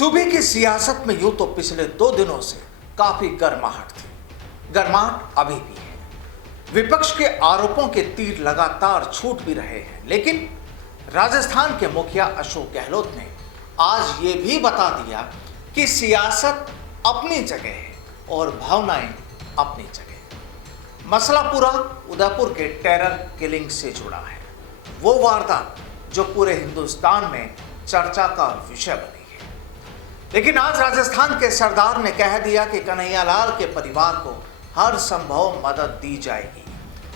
सूबे की सियासत में यूं तो पिछले 2 दिनों से काफी गर्माहट थी। गर्माहट अभी भी है। विपक्ष के आरोपों के तीर लगातार छूट भी रहे हैं, लेकिन राजस्थान के मुखिया अशोक गहलोत ने आज ये भी बता दिया कि सियासत अपनी जगह है और भावनाएं अपनी जगह। मसला पूरा उदयपुर के टेरर किलिंग से जुड़ा है। वो वारदात जो पूरे हिंदुस्तान में चर्चा का विषय बनी है। लेकिन आज राजस्थान के सरदार ने कह दिया कि कन्हैयालाल के परिवार को हर संभव मदद दी जाएगी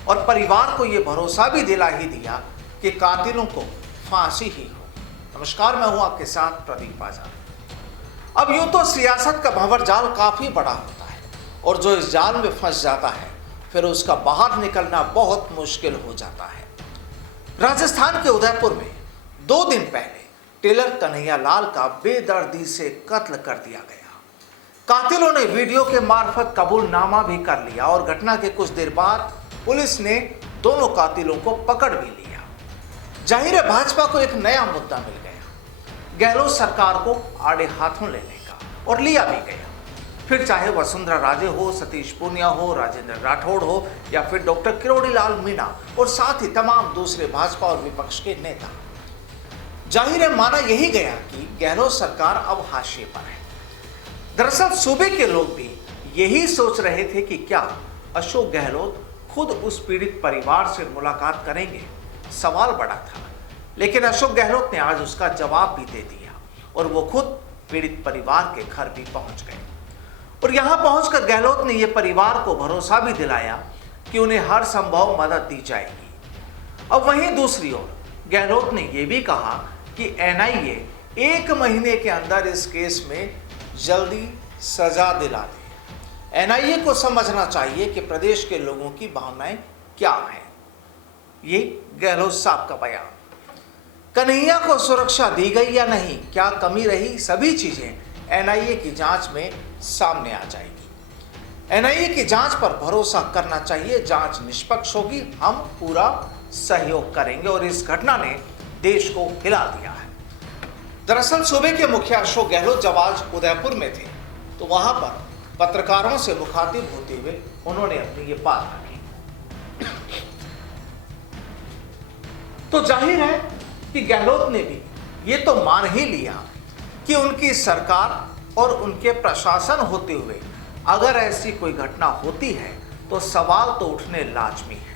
और परिवार को यह भरोसा भी दिला ही दिया कि कातिलों को फांसी ही हो। नमस्कार, मैं हूं आपके साथ प्रदीप आजाद। अब यूं तो सियासत का भंवर जाल काफी बड़ा होता है और जो इस जाल में फंस जाता है फिर उसका बाहर निकलना बहुत मुश्किल हो जाता है। राजस्थान के उदयपुर में 2 दिन पहले टेलर कन्हैयालाल का बेदर्दी से कत्ल कर दिया गया। कातिलों ने वीडियो के मार्फत कबूलनामा भी कर लिया और घटना के कुछ देर बाद पुलिस ने दोनों कातिलों को पकड़ भी लिया। जाहिर है भाजपा को एक नया मुद्दा मिल गया, गहलोत सरकार को आड़े हाथों लेने का, और लिया भी गया। फिर चाहे वसुंधरा राजे हो, सतीश पूनिया हो, राजेंद्र राठौड़ हो या फिर डॉक्टर किरोड़ीलाल मीणा और साथ ही तमाम दूसरे भाजपा और विपक्ष के नेता। जाहिर है माना यही गया कि गहलोत सरकार अब हाशिए पर है। दरअसल सूबे के लोग भी यही सोच रहे थे कि क्या अशोक गहलोत खुद उस पीड़ित परिवार से मुलाकात करेंगे। सवाल बड़ा था, लेकिन अशोक गहलोत ने आज उसका जवाब भी दे दिया और वो खुद पीड़ित परिवार के घर भी पहुंच गए। और यहां पहुंचकर गहलोत ने यह परिवार को भरोसा भी दिलाया कि उन्हें हर संभव मदद दी जाएगी। अब वहीं दूसरी ओर गहलोत ने यह भी कहा कि एनआईए 1 महीने के अंदर इस केस में जल्दी सजा दिला दे। एनआईए को समझना चाहिए कि प्रदेश के लोगों की भावनाएं क्या हैं। ये गहलोत साहब का बयान। कन्हैया को सुरक्षा दी गई या नहीं, क्या कमी रही, सभी चीजें एनआईए की जांच में सामने आ जाएगी। एनआईए की जांच पर भरोसा करना चाहिए। जांच निष्पक्ष होगी, हम पूरा सहयोग करेंगे। और इस घटना ने देश को हिला दिया है। दरअसल सूबे के मुखिया अशोक गहलोत जब आज उदयपुर में थे तो वहां पर पत्रकारों से मुखातिब होते हुए उन्होंने अपनी ये बात रखी। तो जाहिर है कि गहलोत ने भी ये तो मान ही लिया कि उनकी सरकार और उनके प्रशासन होते हुए अगर ऐसी कोई घटना होती है तो सवाल तो उठने लाजमी है।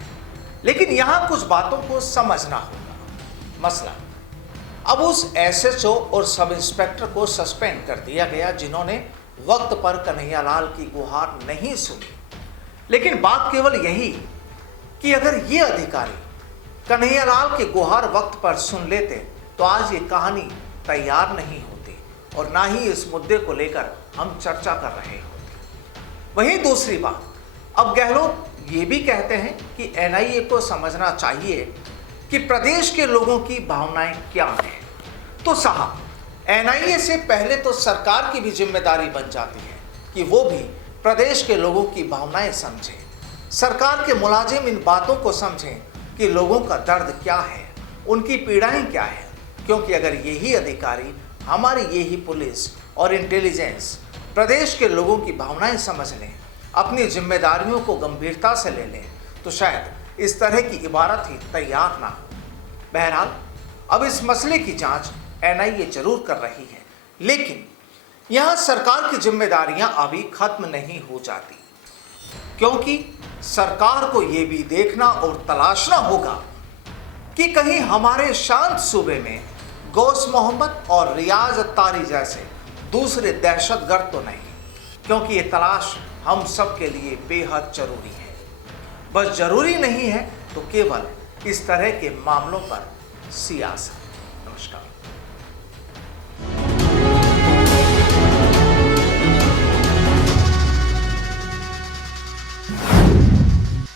लेकिन यहां कुछ बातों को समझना होगा। मसला अब उस एसएचओ और सब इंस्पेक्टर को सस्पेंड कर दिया गया जिन्होंने वक्त पर कन्हैयालाल की गुहार नहीं सुनी। लेकिन बात केवल यही कि अगर ये अधिकारी कन्हैयालाल की गुहार वक्त पर सुन लेते तो आज ये कहानी तैयार नहीं होती और ना ही इस मुद्दे को लेकर हम चर्चा कर रहे होते। वहीं दूसरी बात, अब गहलोत ये भी कहते हैं कि एनआईए को समझना चाहिए कि प्रदेश के लोगों की भावनाएं क्या हैं। तो साहब, एनआईए से पहले तो सरकार की भी जिम्मेदारी बन जाती है कि वो भी प्रदेश के लोगों की भावनाएं समझें। सरकार के मुलाजिम इन बातों को समझें कि लोगों का दर्द क्या है, उनकी पीड़ाएं क्या है। क्योंकि अगर यही अधिकारी, हमारी यही पुलिस और इंटेलिजेंस प्रदेश के लोगों की भावनाएं समझ लें, अपनी जिम्मेदारियों को गंभीरता से ले लें, तो शायद इस तरह की इबारत ही तैयार ना हो। बहरहाल अब इस मसले की जांच एनआईए जरूर कर रही है, लेकिन यहां सरकार की जिम्मेदारियां अभी खत्म नहीं हो जाती, क्योंकि सरकार को यह भी देखना और तलाशना होगा कि कहीं हमारे शांत सूबे में गौस मोहम्मद और रियाज अत्तारी जैसे दूसरे दहशतगर्द तो नहीं, क्योंकि ये तलाश हम सब के लिए बेहद जरूरी है। बस जरूरी नहीं है तो केवल इस तरह के मामलों पर सियासत। नमस्कार।